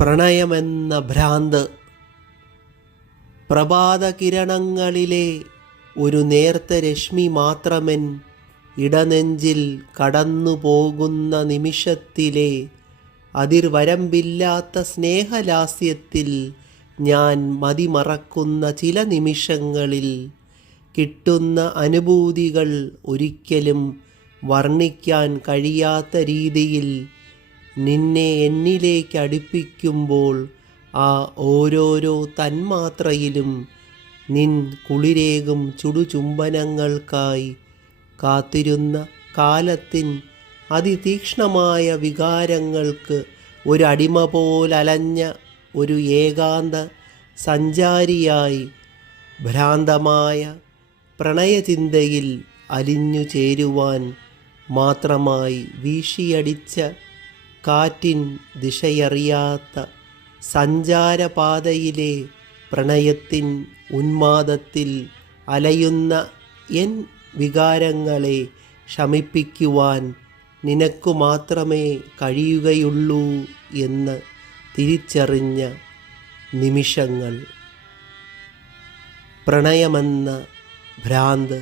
പ്രണയമെന്ന ഭ്രാന്ത് പ്രഭാതകിരണങ്ങളിലെ ഒരു നേർത്ത രശ്മി മാത്രമെൻ ഇടനെഞ്ചിൽ കടന്നു പോകുന്ന നിമിഷത്തിലെ അതിർവരമ്പില്ലാത്ത സ്നേഹലാസ്യത്തിൽ ഞാൻ മതിമറക്കുന്ന ചില നിമിഷങ്ങളിൽ കിട്ടുന്ന അനുഭൂതികൾ ഒരിക്കലും വർണിക്കാൻ കഴിയാത്ത രീതിയിൽ നിന്നെ എന്നിലേക്ക് അടുപ്പിക്കുമ്പോൾ ആ ഓരോരോ തന്മാത്രയിലും നിൻ കുളിരേകും ചുടുചുംബനങ്ങൾക്കായി കാത്തിരുന്ന കാലത്തിൻ അതിതീക്ഷ്ണമായ വികാരങ്ങൾക്ക് ഒരടിമ പോലലഞ്ഞ ഒരു ഏകാന്ത സഞ്ചാരിയായി ഭ്രാന്തമായ പ്രണയചിന്തയിൽ അലിഞ്ഞു ചേരുവാൻ മാത്രമായി വീശിയടിച്ച കാറ്റിൻ ദിശയറിയാത്ത സഞ്ചാരപാതയിലെ പ്രണയത്തിൻ ഉന്മാദത്തിൽ അലയുന്ന എൻ വികാരങ്ങളെ ശമിപ്പിക്കുവാൻ നിനക്കു മാത്രമേ കഴിയുകയുള്ളൂ എന്ന് തിരിച്ചറിഞ്ഞ നിമിഷങ്ങൾ. പ്രണയമെന്ന ഭ്രാന്ത്